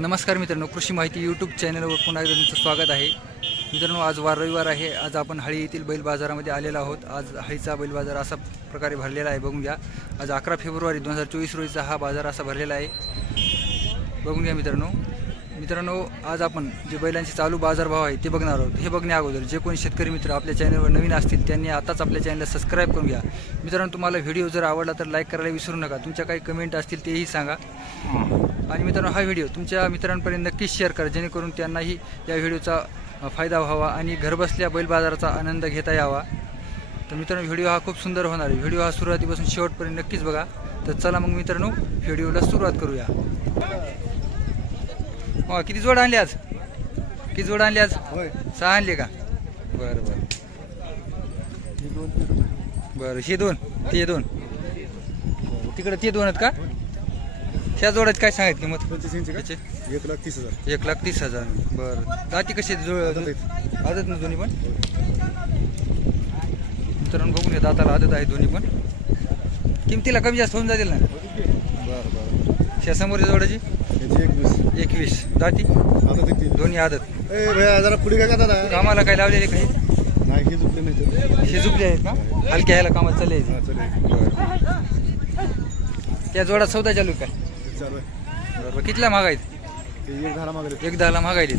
नमस्कार मित्रांनो कृषी माहिती यूट्यूब चॅनलवर पुन्हा एकदा तुमचं स्वागत आहे. मित्रांनो आज वार रविवार आहे. आज आपण हळी येथील बैल बाजारामध्ये आलेलो आहोत. आज हळीचा बैल बाजार असा प्रकारे भरलेला आहे बघून घ्या. आज अकरा फेब्रुवारी दोन हजार चोवीस रोजीचा हा बाजार असा भरलेला आहे. बघून घ्या मित्रांनो. मित्रांनो आज आपण जे बैलांचे चालू बाजारभाव आहे ते बघणार आहोत. हे बघण्या अगोदर जे कोणी शेतकरी मित्र आपल्या चॅनलवर नवीन असतील त्यांनी आताच आपल्या चॅनलला सबस्क्राईब करून घ्या. मित्रांनो तुम्हाला व्हिडिओ जर आवडला तर लाईक करायला विसरू नका. तुमच्या काही कमेंट असतील तेही सांगा. आणि मित्रांनो हा व्हिडिओ तुमच्या मित्रांपर्यंत नक्कीच शेअर करा जेणेकरून त्यांनाही या व्हिडिओचा फायदा व्हावा आणि घरबसल्या बैल बाजाराचा आनंद घेता यावा. तर मित्रांनो व्हिडिओ हा खूप सुंदर होणार आहे. व्हिडिओ हा सुरुवातीपासून शेवटपर्यंत नक्कीच बघा. तर चला मग मित्रांनो व्हिडिओला सुरुवात करूया. हो किती जोड आणली आज? किती जोड आणली आज? होय. सहा आणले का? बरं बरं. बरं हे दोन. ते दोन. तिकडे ते दोन आहेत का? ह्या जोडाची काय सांगायची किंमत पंचवीस इंच का? एक लाख तीस हजार. एक लाख तीस हजार. बरं. दाती कशी आहेत जुळ आदत आहेत. आदत ना दोन्ही पण? मित्रांनो बघून घ्या दाताला आदत आहे दोन्ही पण. किमतीला कमी जास्त होऊन जातील ना? बरं बरं. ह्या समोरच्या जोडाची याची एकवीस. एकवीस. दाती? आता ते. तीन दोन्ही आदत. ए भैया जरा पुढे काय का दादा कामाला काय लावलेले काही नाही हे झुकले नाही तर. हे झुकले आहेत का हलक्या ह्याला कामाला चालले हा, चालेल. त्या जोडा चौदा चालू आहे काय चालू आहे. बरोबर कितीला महागायत ते एक धारा मागले एक दहाला महागायली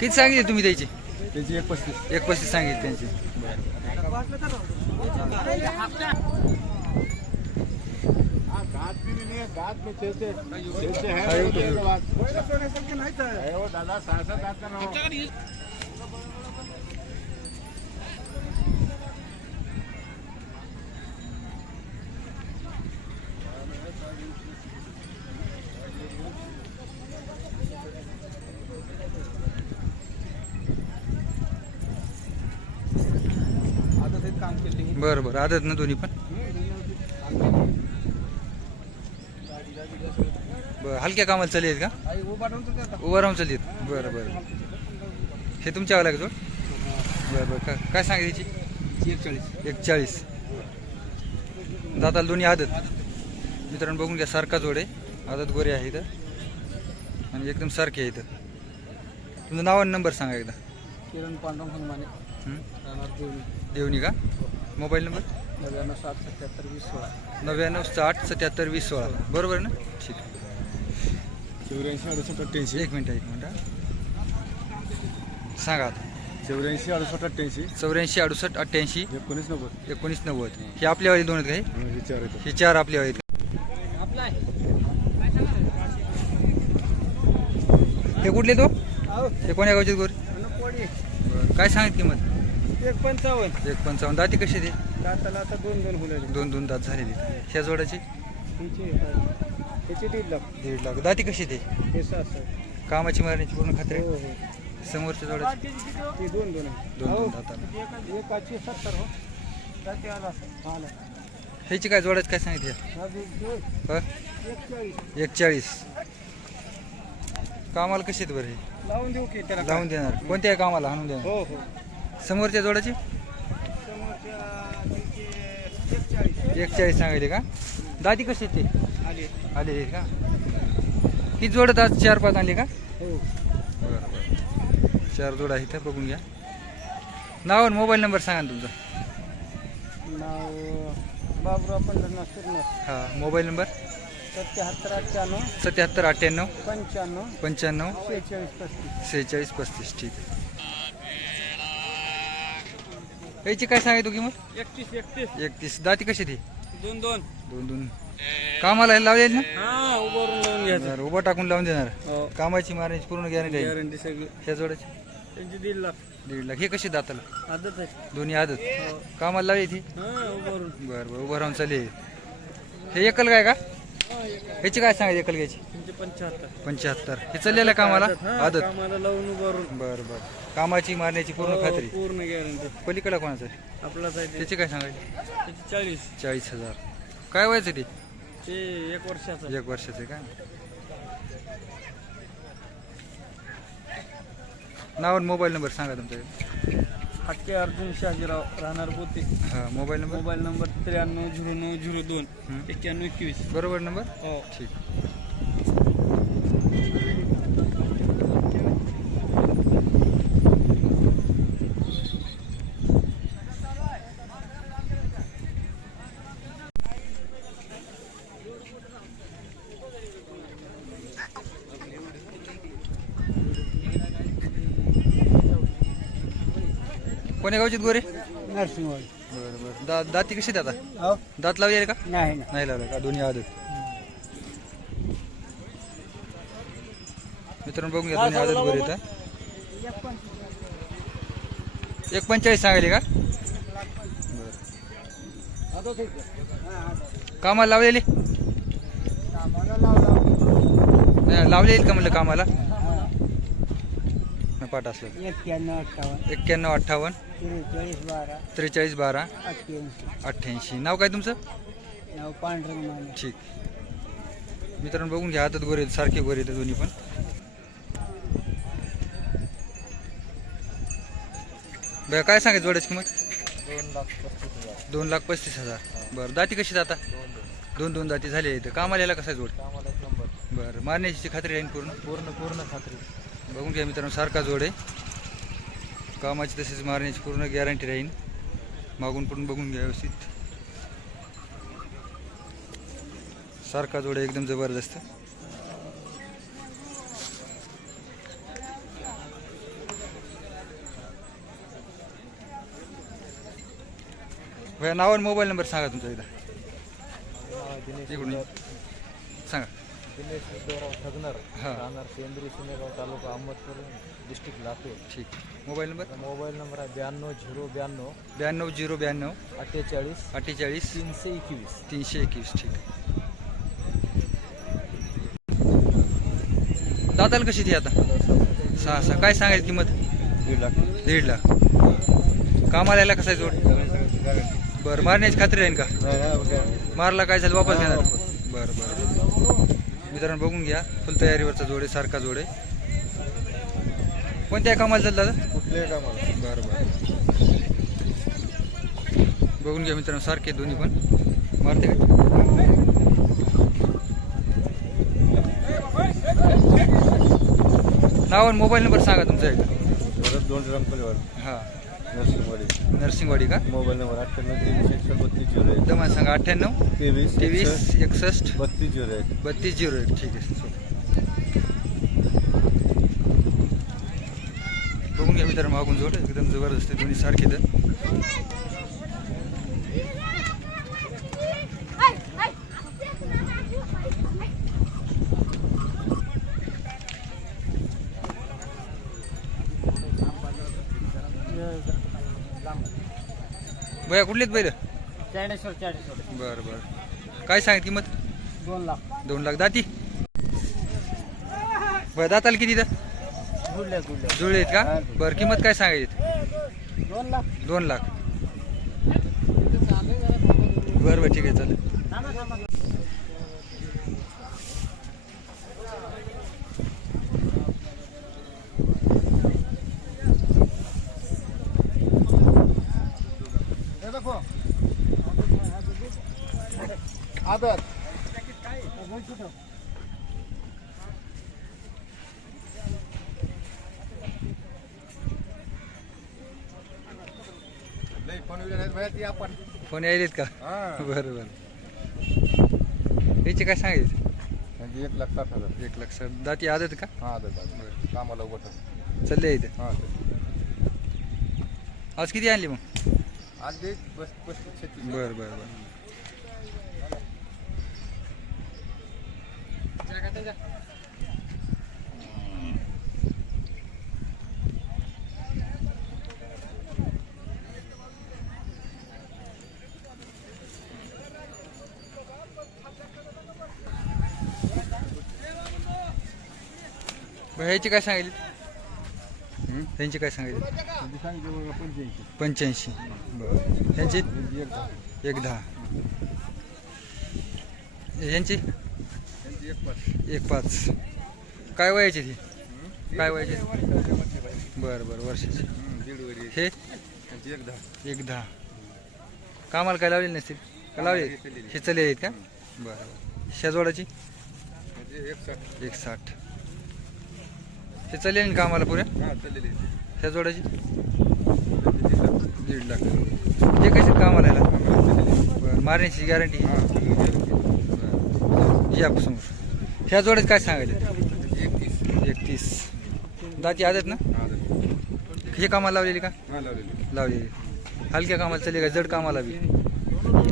किती सांगितली तुम्ही त्याची? त्याची एक पस्तीस. एक पस्तीस सांगितली त्यांची. बरं बरं. आदत ना दोन्ही पण? बरं हलक्या कामाला चालले आहेत का? उभं राहून चालली आहेत. बरं बरं. हे तुमच्या का जोड? बरं बरं. का- काय याची? एक चाळीस दाताला दोन्ही आदत. मित्रांनो बघून घ्या सारखा जोड आहे. आदत गोरे आहे इथं. आणि एकदम सारखे आहे इथं. तुमचं नाव आणि नंबर सांगा एकदा. किरण पांडुरंग हनुमाने. देवणी का? Mobile number? नव्याण्णव साठ सत्याहत्तर वीस सोळा. नव्याण्णव साठ सत्याहत्तर वीस सोळा. बरोबर ना? ठीक. आहे चौऱ्याऐंशी अडुसष्ट अठ्ठ्याऐंशी. एक मिनिट एक मिनिट. सांगा आता. चौऱ्याऐंशी अडुसष्ट अठ्ठ्याऐंशी. चौऱ्याऐंशी अडुसष्ट अठ्ठ्याऐंशी. एकोणीस नव्वद. एकोणीस नव्वद. हे आपल्यावाली दोन आहेत का आणि हे चार आहेत. हे? हे चार आपल्यावाली आहेत. हे कुठले तो? हे कोण्या गावचे गोरे? बरं. काय सांगित किंमत एक पंचावन्न एक पंचावन्न दाती कशी ते दाताला आता दोन दोन फुलं दोन दोन दात झालेली ह्या जोडाची त्याची दीड लाख. दीड लाख. दाती कशी ते हे? सहा कामाची मारण्याची पूर्ण खात्री हो? हो. समोरच्या जोडाची ते दोन दोन आहे. दोन. दोन दाताला. एकाची सत्तर हो. जाते आला. आला. ह्याची काय जोडाची काय सांगितली? दोन. हा एक. चाळीस एक चाळीस कामाला कशी आहेत बरं हे? लावून देऊ की त्याला. लावून देणार. कोणत्या कामाला आणून देणार. हो हो. समोरच्या जोडाची? एक चाळीस सांगायचे का? दादी कशी ते? आले आहेत का? किती जोडत आज चार पाच आणले का? हो. बरं चार जोड आहे इथं बघून घ्या. नाव आणि मोबाईल नंबर सांगा ना तुमचा. नाव बाबुराव पंढरनाथ हां मोबाईल नंबर? सत्याहत्तर अठ्ठ्याण्णव सत्याहत्तर अठ्ठ्याण्णव पंच्याण्णव पंच्याण्णव शेहेचाळीस पस्तीस. सेहेचाळीस पस्तीस ठीक. आहे याची काय सांगायचो किंमत? एकतीस एकतीस. एकतीस. दाती कशी ती? दोन दोन. दोन दोन. कामाला लावलेली ना? हा उभारून लावून घ्यायचं. बरं, उभा टाकून लावून देणार. हो. कामाची मारण्याची पूर्ण गॅरंटी आहे. गॅरंटी सगळी. ह्या जोडाची त्यांची दीड लाख. दीड लाख. हे कशी दाताला? आदत आहे. दोन्ही आदत. कामाला लावली ती? हा उभारून बरं बरं उभं राहून चालेल हे एकल काय का? ह्याची काय सांगायची एकल घ्यायची? पंच्याहत्तर. पंच्याहत्तर. हे चाललेलं कामाला? आदत कामाला लावून उभारून बरं बरं. कामाची मारण्याची पूर्ण हो, खात्री. पूर्ण गॅरंटी पलीकडे कोणाचं? आहे? ते. त्याची काय सांगायची? त्याची चाळीस. चाळीस हजार. काय व्हायचं ते? ते एक वर्षाचं. एक वर्षाचं आहे का? नाव आणि मोबाईल नंबर सांगा तुमचा. हक्के अर्जुन शहाजीराव राहणार पोते. हां मोबाईल नंबर? मोबाईल नंबर त्र्याण्णव झिरो नऊ झिरो दोन. एक्क्याण्णव एकवीस. बरोबर नंबर? हो. ठीक. कोण्या गावचे गोरे? नरसिंहवाडी. बरं बरं. दा दाती कशी आहेत आता? हो. दात लावले का? नाही ना नाही लावलं का? दोन्ही आदत. मित्रांनो बघून घ्या दोन्ही आदत गोरे एक पंचेचाळीस सांगायले का? कामाला लावलेली? नाही, लावले का म्हणलं कामाला? पाठ असलं. एक्क्याण्णव अठ्ठावन्न. एक्क्याण्णव अठ्ठावन्न. त्रेचाळीस बारा. त्रेचाळीस बारा. अठ्ठ्याऐंशी. अठ्ठ्याऐंशी. नाव काय तुमचं? नाव पांढरंग माने. ठीक. मित्रांनो बघून घ्या. हातात गोरे सारखे गोरे आहेत दोन्ही पण. बरं काय सांगायचं जोड्याची किंमत? दोन लाख पस्तीस हजार. दोन लाख पस्तीस हजार. बरं दाती कशी जाता दोन दोन. दाती झाले इथं कामाला यायला कसा जोड? कामाला एक नंबर. बरं मारण्याची खात्री राहील पूर्ण? पूर्ण पूर्ण खात्री. बघून घ्या मित्रांनो सारखा जोड आहे. कामाची तसेच मारण्याची पूर्ण गॅरंटी राहील मागून पण बघून घ्या व्यवस्थित. सारखा जोड आहे एकदम जबरदस्त. भैया नाव आणि मोबाईल नंबर सांगा तुमचा एकदा. इकडून. सांगा. दिनेश हां. राहणार सेंद्री सिनेगाव तालुका अहमदपूर. डिस्ट्रिक्ट लातूर. ठीक. Mobile number? मोबाईल नंबर आहे ब्याण्णव झिरो ब्याण्णव ब्याण्णव झिरो ब्याण्णव अठ्ठेचाळीस अठ्ठेचाळीस तीनशे एकवीस. तीनशे एकवीस ठीक. दाताल कशी ती आता? सहा सहा. काय सांगायची किंमत? दीड लाख. दीड लाख. कामाला यायला कसं आहे जोड? बरं मारण्याची खात्री राहील का? मारला काय झालं वापस घेणार? बरं बरं. मित्रांनो बघून घ्या. फुल तयारीवरचा जोड आहे सारखा जोड आहे. कोणत्या कामाला चाललं दादा कुठल्याही कामाला? बरं बरं. बघून घ्या मित्रांनो सारखे दोन्ही पण. मारते का? नाव आणि मोबाईल नंबर सांगा तुमचा एकदा. परत दोन रंपलीवर. हां. नरसिंहवाडी. नरसिंगवाडी का? मोबाईल नंबर अठ्ठ्याण्णव तेवीस एकशे बत्तीस झिरो एक. दमा सांगा अठ्ठ्याण्णव तेवीस तेवीस एकसष्ट बत्तीस झिरो एक. बत्तीस झिरो एक. ठीक आहे. मित्रांनो मागून जोड एकदम जबरदस्त दोन्ही सारखे तर भैया कुठलेत बैल चाळीसवर चाळीसवर बरं बरं. काय सांगत किंमत? दोन लाख. दोन लाख. दाती? बरं दाताला किती तर गुडल्या गुडल्या जुळे आहेत का बरं किंमत काय सांगायची? दोन लाख. दोन लाख. बरं बरं ठीक आहे चालेल फोन यायलेत का? हां. बरं बरं. याचे काय सांगायचे? म्हणजे एक लाख साठ हजार. एक लाख सर दाती आदत का? हां आदर कामाला उभं चालले इथे. हां आज किती आणली मग? आज दे बस पस्तीस छत्तीस. बरं बरं बरं. ह्याची काय सांगितली? त्यांची काय सांगितली? पंच्याऐंशी. बरं. ह्यांची? एक दहा. यांची एक पाच. काय वयाची ती? काय वयाची? बरं बरं वर्षाची. दीड हे? एक दहा. एक दहा कामाला काय लावलेली नसतील? का लावले हे चले आहेत का? बरं शेजवाडाची? एक साठ एक साठ हे चालेल कामाला पुऱ्या? हां चाललेली आहे. शेजवाडाची त्यांची दीड लाख. ते कसे कामाला यायला? बरं मारण्याची गॅरंटी हां. या समोर. ह्या जोड्यात काय सांगायचे? एकतीस. एकतीस. दाती आदत ना? हां. हे कामाला लावलेली का? लावलेली. हलक्या कामाला चालली का? जड कामाला बी?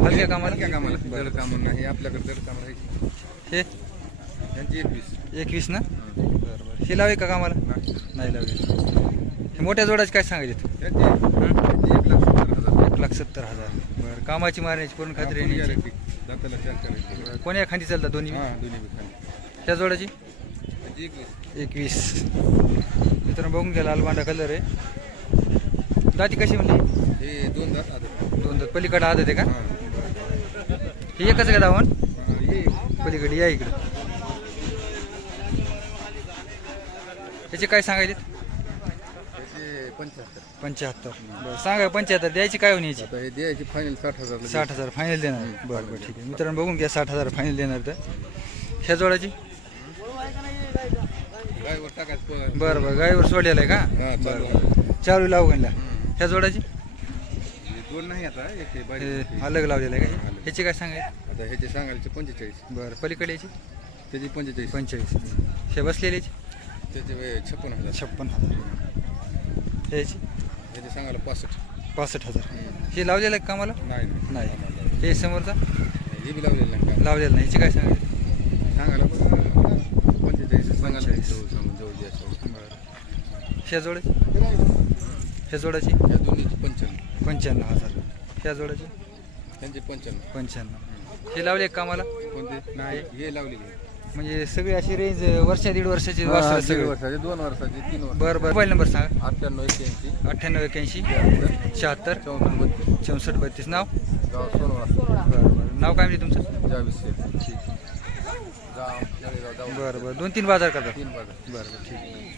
हलक्या कामाला? काय कामाला. जड काम नाही आपल्याकडे जड काम आहे हे? यांची एकवीस. एकवीस ना? हे लावे का कामाला? नाही. लावले हे मोठ्या जोडाचे काय सांगायचे यांची यांची एक लाख सत्तर हजार. बरं कामाची मारण्याची पूर्ण खात्री येण्याची guarantee. दाताला चार करायची. कोण्या खांदी चालतात दोन्ही? हा दोन्ही बी खाली त्या जोडाची? एकवीस. एकवीस. मित्रांनो बघून घ्या लाल बांडा कलर आहे. दाती कशी म्हणली? हे दोन दात दोन दात. पलीकडे आदत आहे का? हा हे एकच आहे का धावण हा, हे पलीकडे या इकडे. त्याचे काय सांगायचे? याचे पंच्याहत्तर. पंच्याहत्तर. बरं सांगा पंच्याहत्तर द्यायची काय होणी याची आता हे द्यायची फायनल साठ हजार साठ हजार फायनल देणार. बरं बरं ठीक आहे. मित्रांनो बघून घ्या साठ हजार फायनल देणार तर. ह्या जोडाची? गायवर टाकायचं बरं बरं गायीवर सोडलेलं आहे का? हा, बरं चालू बरं. चालू लावू हम्म. ह्या जोडाची? दोन नाही आता एक हे अलग लावलेलं आहे का? ह्याची काय सांगायचे? आता ह्याचे सांगायचे पंचेचाळीस. बरं पलीकडे याची? त्याची पंचेचाळीस. पंचेचाळीस. हे बसलेल्याची त्याचे छप्पन हजार. छप्पन हजार. ह्याची? ह्याचे सांगायला पासष्ट. पासष्ट हजार. हे लावलेलं आहे का कामाला नाही नाही. नाही. हे समोरचा? हे बी लावलेलं नाही लावलेलं नाही. ह्याची काय सांगायचे? सांगायला बघा. पंचेचाळीस सांगायला. जवळ सांगून जवळ द्यायचं ह्या जोडाची ह्या जोडाची दोन्हीची पंच्याण्णव. पंच्याण्णव हजार. ह्या जोडाची त्यांचे पंच्याण्णव. पंच्याण्णव. हे लावले का कामाला कोणते? नाही हे लावलेले म्हणजे सगळी अशी रेंज वर्षा दीड वर्षाची हा, वासरं दीड सगळे. वर्षाचे दोन वर्षाचे तीन वर्ष बरं बरं. मोबाईल नंबर सांगा. अठ्ठ्याण्णव एक्क्याऐंशी. अठ्ठ्याण्णव एक्याऐंशी शहात्तर. चौसष्ट बत्तीस. चौसष्ट बत्तीस. नाव? गाव बरं बरं. नाव काय म्हणजे तुमचं? जावीस शेठ ठीक. गाव जळगाव जाऊ बरं बरं. दोन तीन बाजार करतात. तीन बाजार. बरं बरं. ठीक.